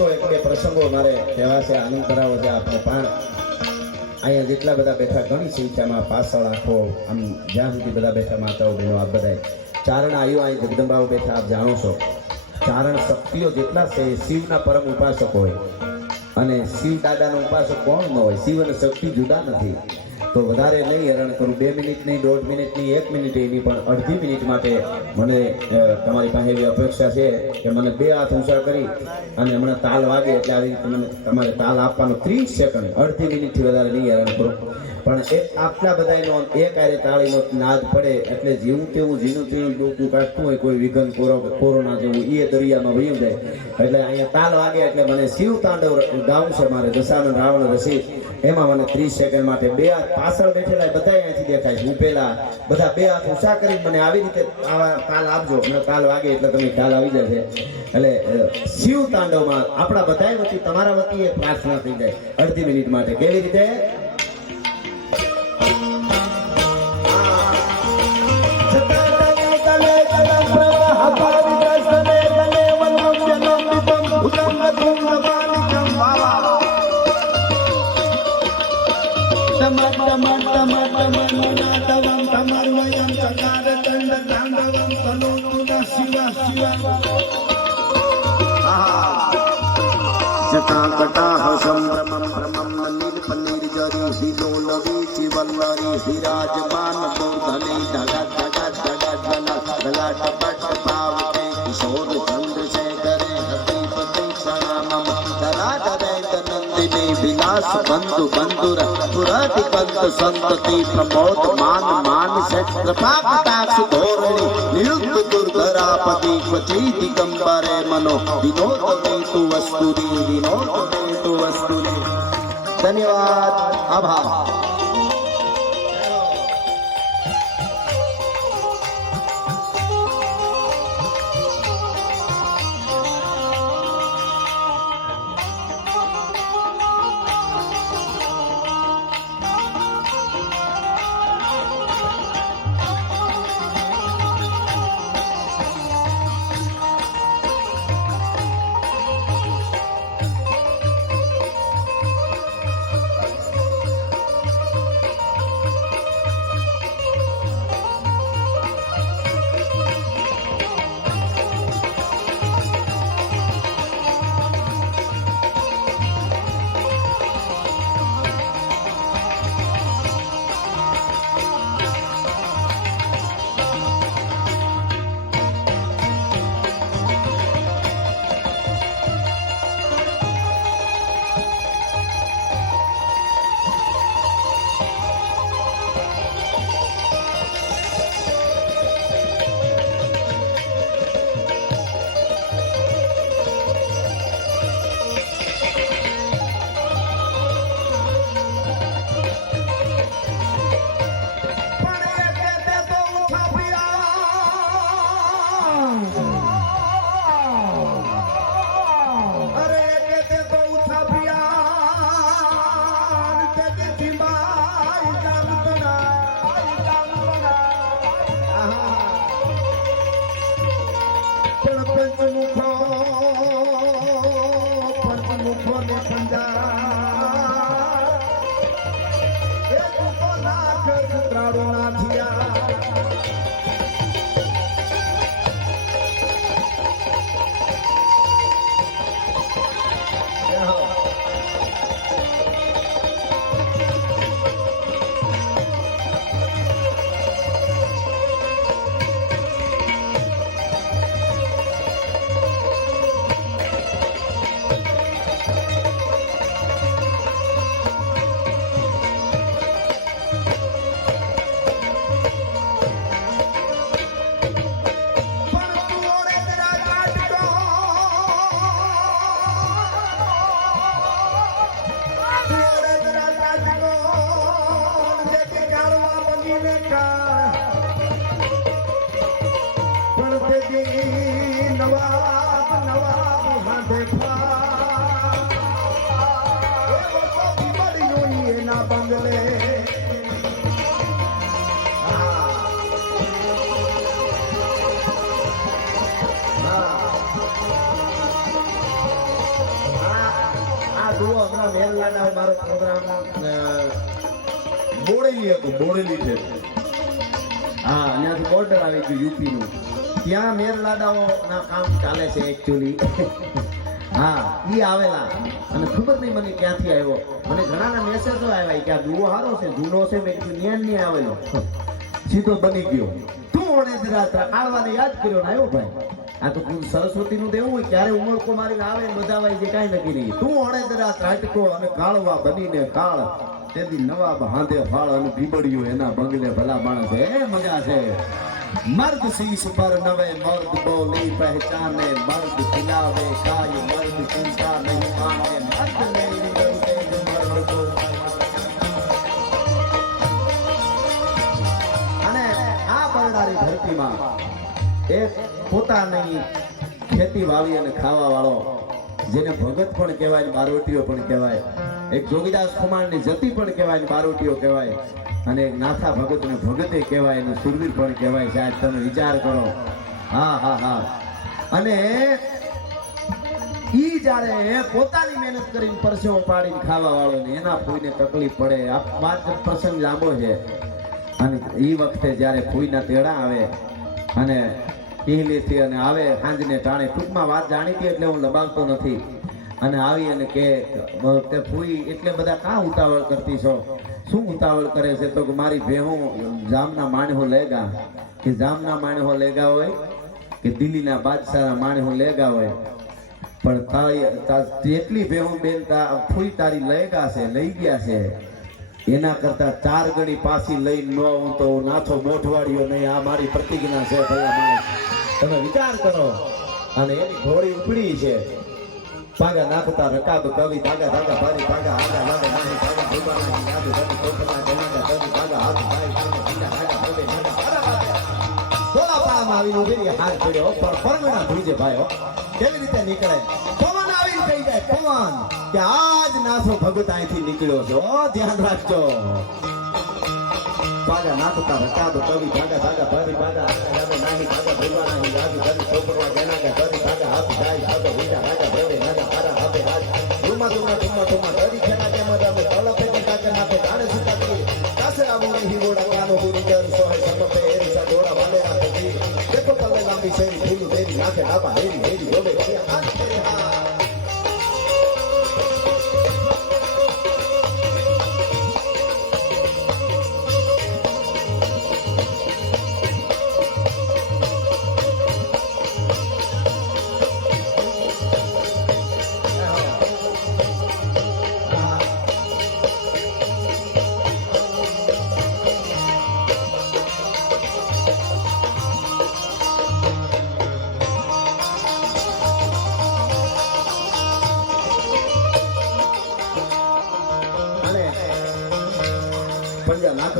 ગીતો એક બે પ્રસંગો મારે કહેવા છે, આનંદ કરાવો છે આપણે પણ અહીંયા જેટલા બધા બેઠા ઘણી સંખ્યામાં પાછળ આખો આમ જ્યાં સુધી બધા બેઠા માતાઓ બહેનો આપ બધા ચારણ આવ્યો અહીં જગદંબાઓ બેઠા, આપ જાણો છો. ચારણ શક્તિઓ જેટલા છે, શિવના પરમ ઉપાસક હોય. અને શિવ દાદાનો ઉપાસક કોણ ન હોય? શિવ અને શક્તિ જુદા નથી. તો વધારે નહીં હેરાન કરું. બે મિનિટની દોઢ મિનિટની એક મિનિટ એની પણ અડધી મિનિટ માટે મને તમારી પાસે એવી અપેક્ષા છે કે મને બે હાથ ઊંચા કરી અને હમણાં તાલ વાગે એટલે આવી રીતે મને તમારે તાલ આપવાનો ત્રીસ સેકન્ડ, અડધી મિનિટથી વધારે નહીં હેરાન કરું. પણ એક આટલા બધાનો એક આરે તાળીનો નાદ પડે એટલે જેવું તેવું, ઝીણું ઝીણું ડોકું કાઢતું હોય, કોઈ વિઘન, કોરો- કોરોના જેવું એ દરિયામાં વયું જાય. એટલે અહીંયા તાલ વાગે એટલે મને શિવ તાંડવ ગાવું છે મારે, દશાનંદ રાવણ રસી એમાં મને ત્રીસ સેકન્ડ માટે બે હાથ પાછળ બેઠેલા બધા અહીંયાથી દેખાય. છે ઊભેલા બધા બે હાથ ઊંચા કરી મને આવી રીતે આવા કાલ આપજો. મને કાલ વાગે એટલે તમે કાલ આવી જશે. એટલે શિવ તાંડવમાં આપણા બધા વતી તમારા વતી પ્રાર્થના થઈ જાય અડધી મિનિટ માટે. કેવી રીતે? જટાકટાહ સંભ્રમં ભ્રમં નીલપનીર્જરી વિલાસ બંધુ બંધુર પુરતિ કંત સંતતિ પ્રમોદ માન માન કૃપા કટાક્ષ ધોરણી નિયુક્ત દુર્ધરાપતિ ક્વચી દિગંબરે મનો વિનોદ વેતુ વસ્તુરી વિનોદ વેતુ વસ્તુરી ધન્યવાદ આભાર જુઓ હમણાં મેરલાના મારો પ્રોગ્રામ બોડેલી હતું, બોડેલી છે. હા અહીંયાથી બોર્ડર આવી ગયું યુપી નું ત્યાં મેરલાડાઓ ના કામ ચાલે છે એકચ્યુઅલી હા એ આવેલા. અને ખબર નહીં મને ક્યાંથી આવ્યો. મને ઘણાના મેસેજો આવ્યા કે આ દુવો સારો છે, જૂનો છે, મેં કીધું નહીં આવેલો. સીધો બની ગયો. તું ઓણે રાત્રા કાળવાને યાદ કર્યો ને આવ્યો ભાઈ? આ તો સરસ્વતી નું દેવું હોય, ક્યારે ઉમળકો મારીને આવે ને બધાવાય જે કાંઈ નક્કી નહીં. તું ઓણે રાત રાટકો અને કાળવા બનીને કાળ, તેથી નવાબ હાંધે ફાળ અને ભીબડ્યું એના બંગલે ભલા માણસ. એ મજા છે. મર્દ શીશ પર નવે મર્દ બોલી પહેચાને, મર્દ ખિલાવે કાય, મર્દ ચિંતા નહીં માને. મર્દ નહીં અને આ પરડારી ધરતીમાં એક પોતાની ખેતી વાવી અને ખાવા વાળો, જેને ભગત પણ કહેવાય ને બારોટીઓ પણ કહેવાય. એક જોગીદાસ કુમારની જતી પણ કહેવાય ને બારોટીઓ કહેવાય. અને એક નાથા ભગતને ભગતે કહેવાય અને સુરવીર પણ કહેવાય. સાહેબ, તમે વિચાર કરો. હા હા હા. અને ઈ જ્યારે પોતાની મહેનત કરીને પરસેવો પાડીને ખાવા વાળો ને એના ફૂઈને તકલીફ પડે. આ વાત પ્રસંગ લાંબો છે. અને એ વખતે જ્યારે ફૂઈના તેડા આવે અને ઈહલીથી અને આવે સાંજને ટાણે. ટૂંકમાં વાત જાણીતી એટલે હું લબાવતો નથી. અને આવી અને કે તે ફૂઈ એટલે બધા કાં ઉતાવળ કરતી છો? શું ઉતાવળ કરે છે? તો મારી ભેહું જામના માણહો લેગા. કે જામના માણહો લેગા હોય, કે દિલ્હીના બાદશાહના માણહો લેગા હોય. પણ તારી જેટલી ભેહું બેન તા ફૂઈ તારી લેગા છે, લઈ ગયા છે. એના કરતા ચાર ગણી પાછી લઈને ન આવું તો નાથો મોઢવાડ્યો નહીં. આ મારી પ્રતિજ્ઞા છે ભલા માણસ. તમે વિચાર કરો. અને એની ઘોડી ઉપડી છે. પાગા નાખતા રકાબ કવિ તાગા ધાગા ભારી પાગા આગા લાગે નાની પાગા ભૂમા નાની નાદુ ધની કોકના જનાગા ધની પાગા હાથ ભાઈ પાગા ભીના નાગા ભવે નાગા પારા પાગા થોડા પાળામાં આવીને ઊભી રહી, હાથ પડ્યો પર પરમણા ભીજે ભાઈઓ કેવી રીતે નીકળે? પવન થઈ જાય પવન કે આજ નાસો ભગત અહીંથી નીકળ્યો છો. ધ્યાન રાખજો. ભાગા નાખતા રકાબ, કવિ ભાગા ભાગા, ભરી ભાગા આગા નાની ભાગા ભૂમા નાની ભરી કોકના જનાગા ધની ભાગા, હાથ જાય ભાગા પીલા ભાગા ભરે નાગા હારા, હાથે હાથ. ધુમા ધુમા ધુમા ધુમા ધરી ખેલા કે મજા મે તળ પેટી કાકે નાખે ગાણે સુતાતી કાસે આવું નહીં ગોડા કાનો પૂરી કર, સોહે સમપે, એરી ડોળા વાલે ના પગી દેખો પલ્લે લાંબી શેરી ફૂલ દેરી નાખે, ડાબા, હેરી હેરી ડોલે આ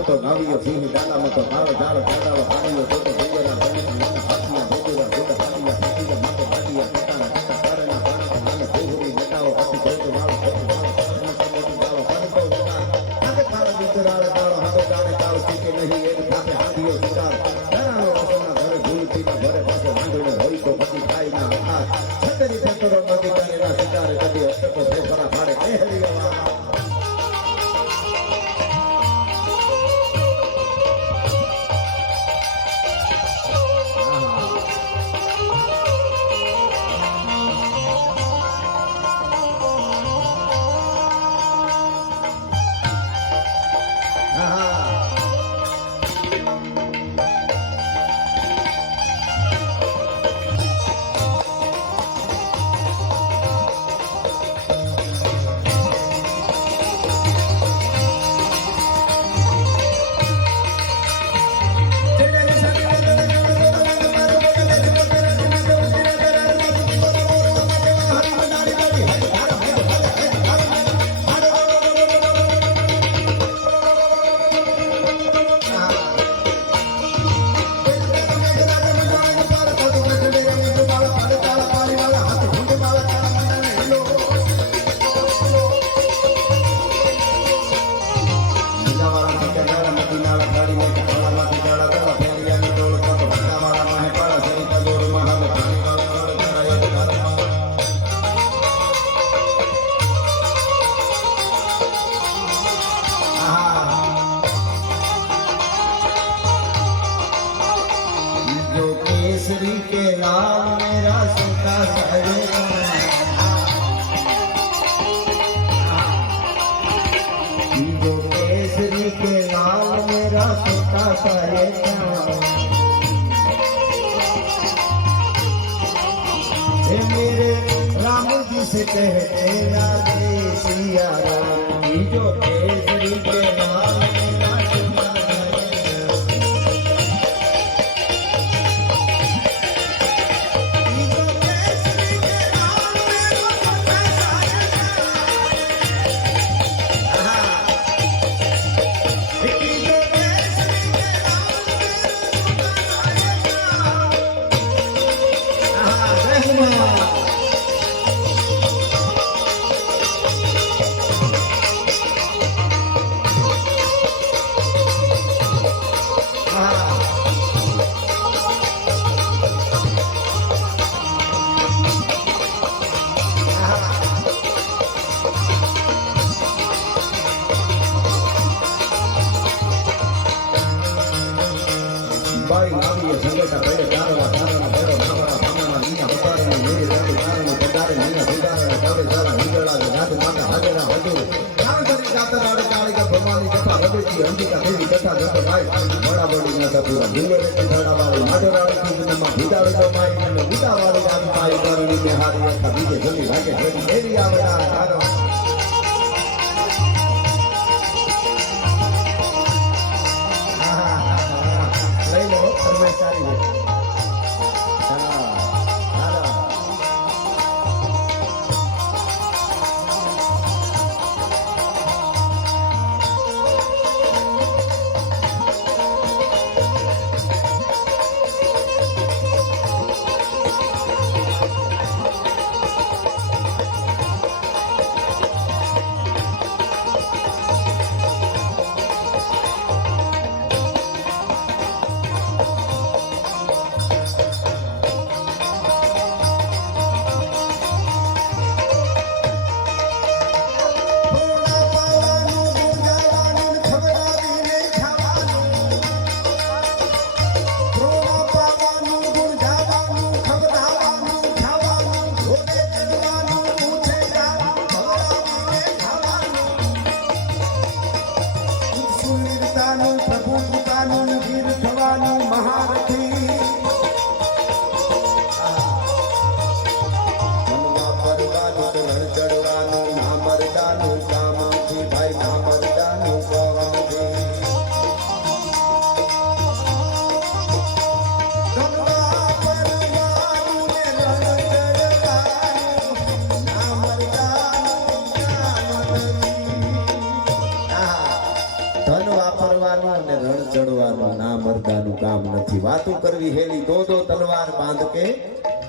નાખતો નાવીઓ સિંહ દાદામાં તો મારો ઝાડ કાઢાવો હાડીઓ જોતો ભેગોના ગણિત માથે હાથીયા અતિ જોતો વાળો જોતો વાળો કારણે સમોટી વાળો કારણતો ઉતાર હાથે ખાડો બીતરાળે તાળો હાથે જાણે તાળો શીખે નહીં દેશ કહેતે રાધે સિયા બીજો દેશ કથા રવેતી અંબિકા દેવી કથા જતો ભાઈ મોડા બોડી ના સપુરા દિલો રે ધડા વાળી માઢો રાળી કૃષ્ણમાં ભીડા માઈ અને ભીડા વાળી રાતી માઈ કરણી હારી અખા બીજે જમી લાગે જમી મેરી આવડા નથી વાતો કરવી હેલી દો દો તલવાર બાંધ કે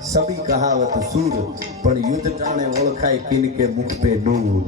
સબી કહાવત સૂર, પણ યુદ્ધ ટાણે ઓળખાય કિન કે મુખ પે નૂર.